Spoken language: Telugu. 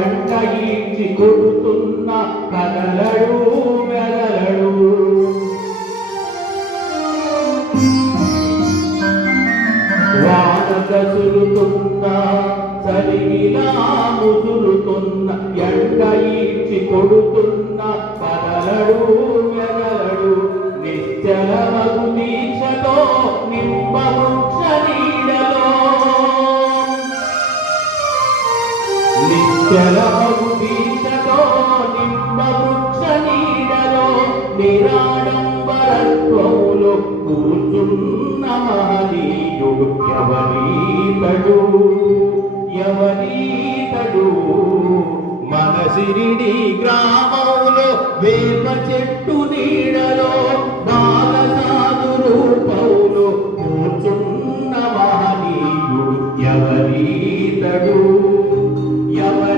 ఎండ ఈడ్చి కొడుతున్న కదలడు మెదలడు. వాన కసురుతున్న చలిగిలా ముసురుతున్న ఎండ ఈడ్చి కొడుతున్న కదలడు మెదలడు. నిశ్చలమగు దీక్షతో నింబవృక్ష నీడలో నిశ్చలమగు దీక్షతో నింబవృక్ష నీడలో నిరాడంబరత్వములో కూర్చున్న మహనీయుడు ఎవరీతడు ఎవరీతడు. మన సిరిడి గ్రామంలో వేప చెట్టు నీడలో